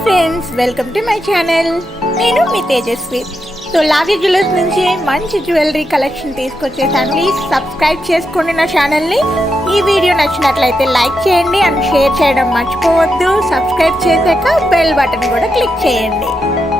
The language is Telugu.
Friends, welcome to my channel. నేను మీ తేజస్వి. సో లావీ జ్యువెలర్స్ నుంచి మంచి జ్యువెలరీ కలెక్షన్ తీసుకొచ్చేసాను. ప్లీజ్ సబ్స్క్రైబ్ చేసుకోండి నా ఛానల్ని. ఈ వీడియో నచ్చినట్లయితే లైక్ చేయండి అండ్ షేర్ చేయడం మర్చిపోవద్దు. సబ్స్క్రైబ్ చేశాక బెల్ బటన్ కూడా క్లిక్ చేయండి.